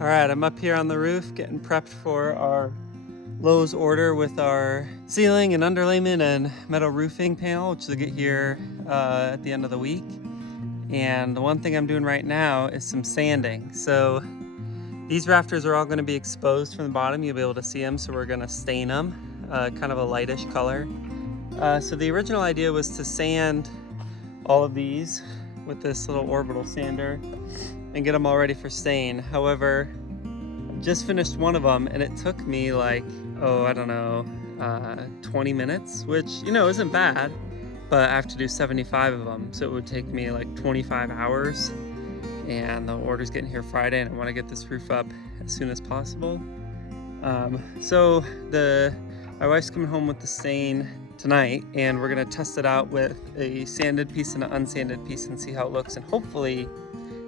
All right, I'm up here on the roof getting prepped for our Lowe's order with our ceiling and underlayment and metal roofing panel, which will get here at the end of the week. And the one thing I'm doing right now is some sanding. So these rafters are all going to be exposed from the bottom. You'll be able to see them, so we're going to stain them, kind of a lightish color. So the original idea was to sand all of these with this little orbital sander and get them all ready for stain. However, I just finished one of them and it took me like, 20 minutes, which, isn't bad, but I have to do 75 of them. So it would take me like 25 hours, and the order's getting here Friday and I want to get this roof up as soon as possible. So my wife's coming home with the stain tonight, and we're gonna test it out with a sanded piece and an unsanded piece and see how it looks. And hopefully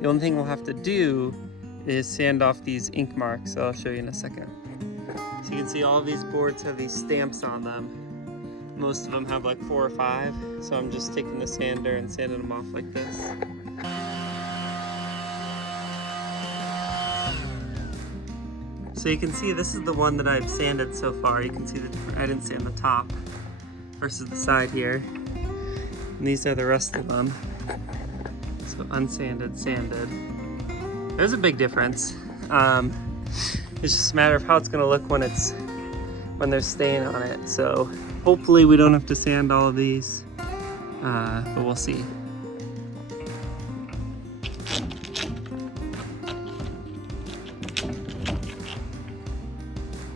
the only thing we'll have to do is sand off these ink marks. So I'll show you in a second. So you can see all of these boards have these stamps on them. Most of them have like 4 or 5. So I'm just taking the sander and sanding them off like this. So you can see this is the one that I've sanded so far. You can see I didn't sand the top versus the side here. And these are the rest of them. So unsanded, sanded. There's a big difference. It's just a matter of how it's gonna look when there's stain on it. So hopefully we don't have to sand all of these, but we'll see.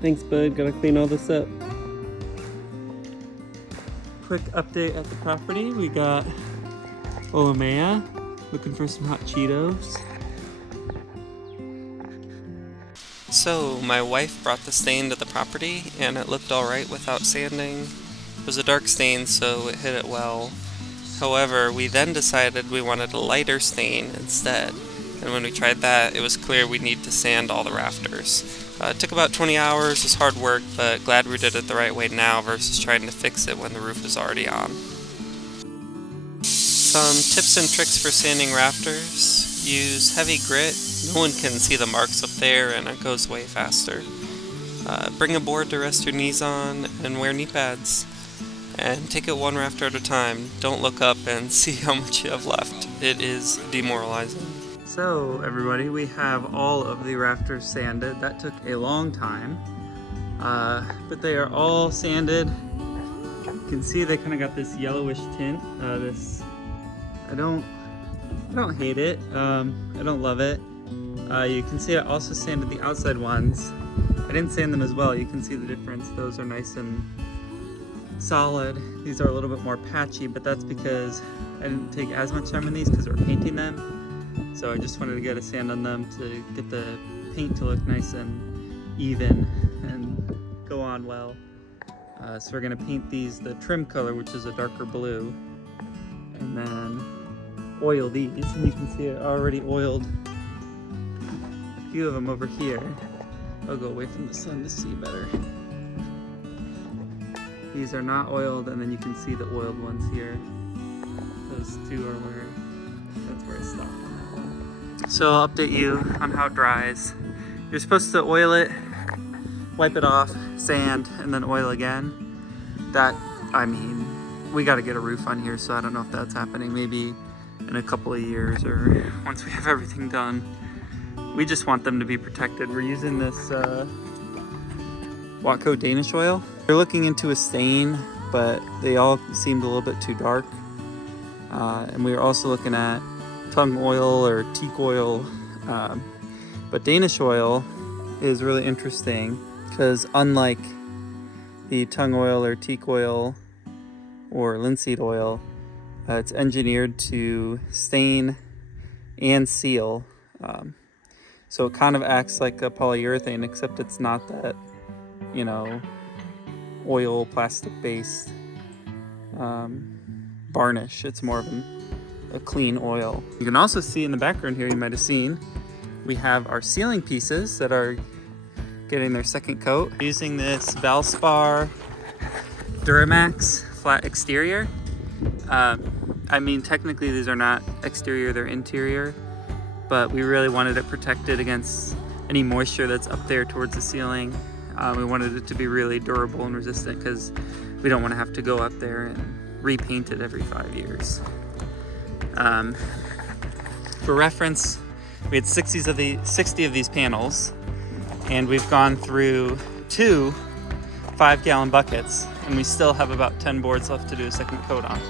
Thanks, bud. Gotta clean all this up. Quick update at the property. We got Olamea looking for some hot Cheetos. So my wife brought the stain to the property and it looked alright without sanding. It was a dark stain, so it hit it well. However, we then decided we wanted a lighter stain instead. And when we tried that, it was clear we need to sand all the rafters. It took about 20 hours, it's hard work, but glad we did it the right way now versus trying to fix it when the roof is already on. Some tips and tricks for sanding rafters. Use heavy grit. No one can see the marks up there and it goes way faster. Bring a board to rest your knees on and wear knee pads. And take it one rafter at a time. Don't look up and see how much you have left. It is demoralizing. So everybody, we have all of the rafters sanded. That took a long time, but they are all sanded. You can see they kind of got this yellowish tint. I don't hate it. I don't love it. You can see I also sanded the outside ones. I didn't sand them as well. You can see the difference. Those are nice and solid. These are a little bit more patchy, but that's because I didn't take as much time on these because we're painting them. So I just wanted to get a sand on them to get the paint to look nice and even and go on well. So we're gonna paint these the trim color, which is a darker blue, and then oil these. And you can see I already oiled a few of them over here. I'll go away from the sun to see better. These are not oiled, and then you can see the oiled ones here. Those two are that's where I stopped. So I'll update you on how it dries. You're supposed to oil it, wipe it off, sand, and then oil again. We gotta get a roof on here, so I don't know if that's happening. Maybe in a couple of years or once we have everything done. We just want them to be protected. We're using this Watco Danish oil. They're looking into a stain, but they all seemed a little bit too dark. And we were also looking at tung oil or teak oil, but Danish oil is really interesting because unlike the tung oil or teak oil or linseed oil, it's engineered to stain and seal. So it kind of acts like a polyurethane, except it's not that, oil plastic based varnish. It's more of a clean oil. You can also see in the background here, you might have seen, we have our ceiling pieces that are getting their second coat. Using this Valspar Duramax flat exterior. Technically these are not exterior, they're interior, but we really wanted it protected against any moisture that's up there towards the ceiling. We wanted it to be really durable and resistant because we don't want to have to go up there and repaint it every 5 years. For reference, we had 60 of these panels, and we've gone through 2 5-gallon buckets, and we still have about 10 boards left to do a second coat on.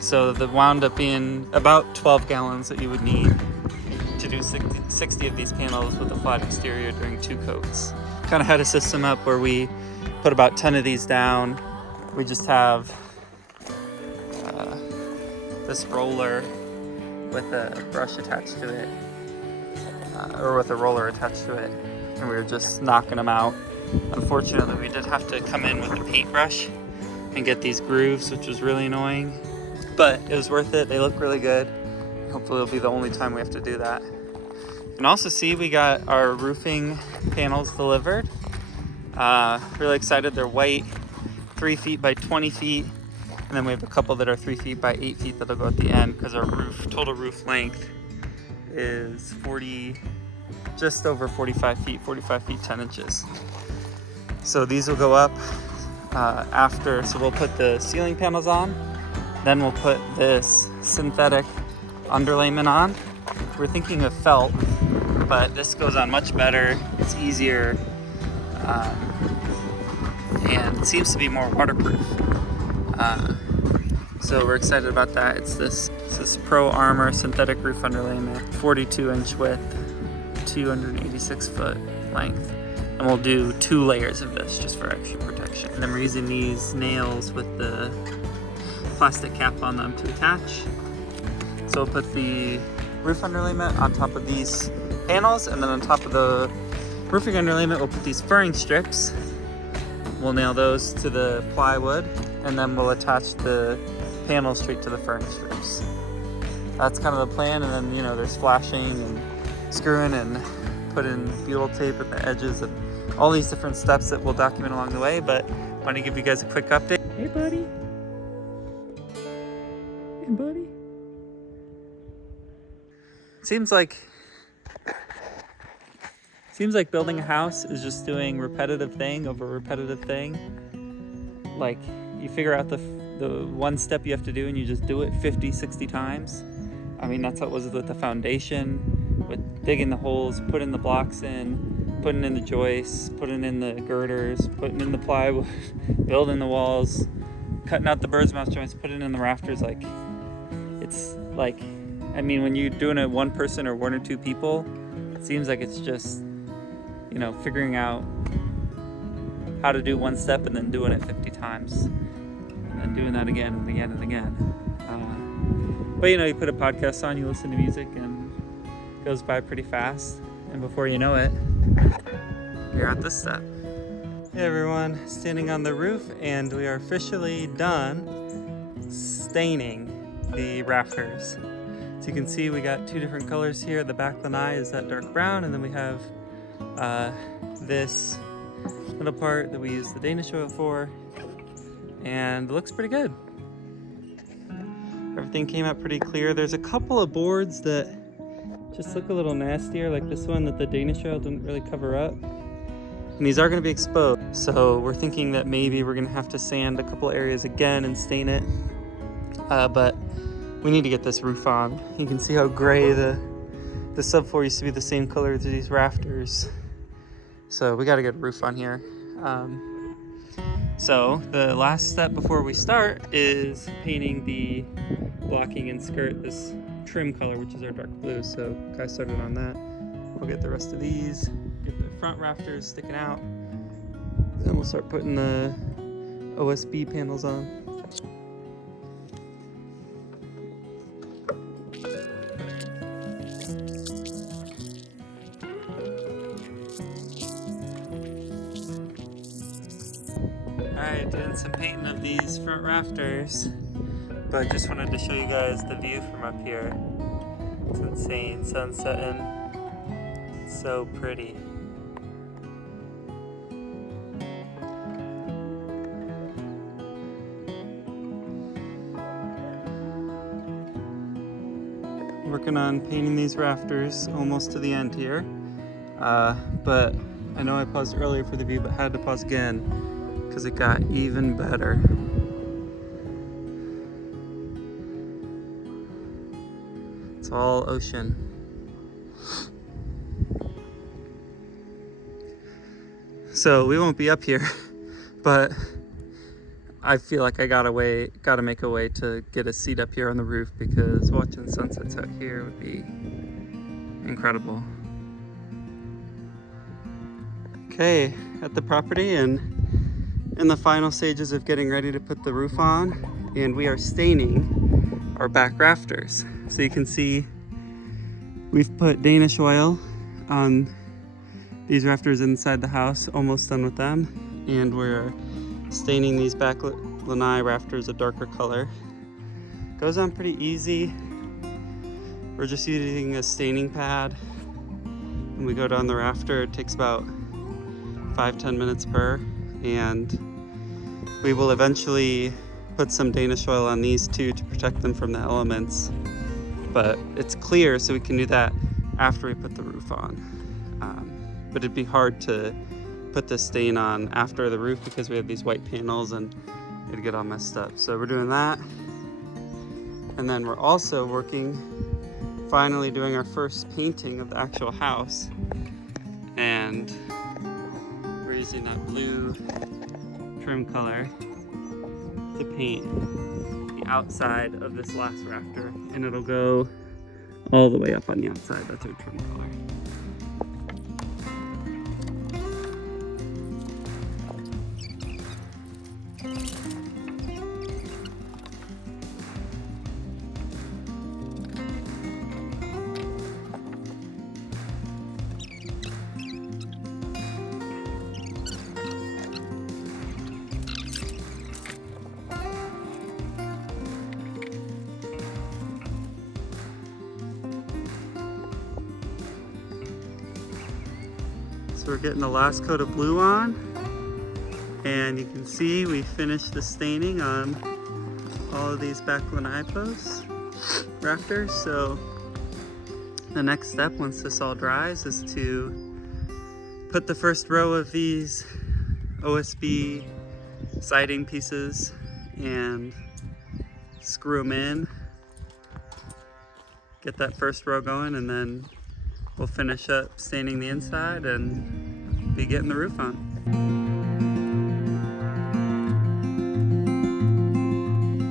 So that wound up being about 12 gallons that you would need to do 60 of these panels with a flat exterior during 2 coats. Kind of had a system up where we put about 10 of these down. We just have this roller with a brush attached to it, or with a roller attached to it, and we were just knocking them out. Unfortunately, we did have to come in with a paintbrush and get these grooves, which was really annoying, but it was worth it. They look really good. Hopefully it'll be the only time we have to do that. You can also see we got our roofing panels delivered. Really excited. They're white, 3 feet by 20 feet. And then we have a couple that are 3 feet by 8 feet that'll go at the end, because our total roof length is just over 45 feet, 10 inches. So these will go up after, so we'll put the ceiling panels on, then we'll put this synthetic underlayment on. We're thinking of felt, but this goes on much better, it's easier, and it seems to be more waterproof. So we're excited about that. It's this Pro Armor synthetic roof underlayment, 42-inch width, 286-foot length. And we'll do 2 layers of this just for extra protection. And then we're using these nails with the plastic cap on them to attach. So we'll put the roof underlayment on top of these panels, and then on top of the roofing underlayment we'll put these furring strips. We'll nail those to the plywood, and then we'll attach the panels straight to the furring strips. That's kind of the plan, and then, you know, there's flashing and screwing and putting butyl tape at the edges and all these different steps that we'll document along the way, but I want to give you guys a quick update. Hey buddy. Hey buddy. Seems like building a house is just doing repetitive thing over repetitive thing. Like, you figure out the one step you have to do and you just do it 50, 60 times. I mean, that's how it was with the foundation, with digging the holes, putting the blocks in, putting in the joists, putting in the girders, putting in the plywood, building the walls, cutting out the bird's mouth joints, putting in the rafters. Like, it's like, I mean, when you're doing it one person or 1 or 2 people, it seems like it's just, you know, figuring out how to do one step and then doing it 50 times and then doing that again and again and again. But you know, you put a podcast on, you listen to music, and it goes by pretty fast, and before you know it, you're at this step. Hey everyone, standing on the roof, and we are officially done staining the rafters. So you can see we got 2 different colors here. The back lanai is that dark brown, and then we have this little part that we use the Danish oil for, and it looks pretty good. Everything came out pretty clear. There's a couple of boards that just look a little nastier, like this one that the Danish oil didn't really cover up. And these are going to be exposed, so we're thinking that maybe we're going to have to sand a couple areas again and stain it. But we need to get this roof on. You can see how gray the subfloor used to be the same color as these rafters. So we got to get a roof on here. So the last step before we start is painting the blocking and skirt this trim color, which is our dark blue. So Kai started on that. We'll get the rest of these, get the front rafters sticking out. Then we'll start putting the OSB panels on. Alright, doing some painting of these front rafters, but just wanted to show you guys the view from up here. It's insane, sun setting, it's so pretty. Working on painting these rafters almost to the end here. But I know I paused earlier for the view, but had to pause again because it got even better. It's all ocean. So we won't be up here, but I feel like I gotta make a way to get a seat up here on the roof because watching sunsets out here would be incredible. Okay, at the property and in the final stages of getting ready to put the roof on, and we are staining our back rafters. So you can see we've put Danish oil on these rafters inside the house, almost done with them, and we're staining these back lanai rafters a darker color. Goes on pretty easy. We're just using a staining pad. When we go down the rafter, it takes about 5-10 minutes per, and we will eventually put some Danish oil on these too to protect them from the elements. But it's clear, so we can do that after we put the roof on. But it'd be hard to put this stain on after the roof because we have these white panels and it'd get all messed up. So we're doing that. And then we're also finally doing our first painting of the actual house. And we're using that blue trim color to paint the outside of this last rafter. And it'll go all the way up on the outside. That's our trim color. So we're getting the last coat of blue on, and you can see we finished the staining on all of these back lanai posts, rafters. So the next step, once this all dries, is to put the first row of these OSB siding pieces and screw them in, get that first row going, and then we'll finish up staining the inside and be getting the roof on.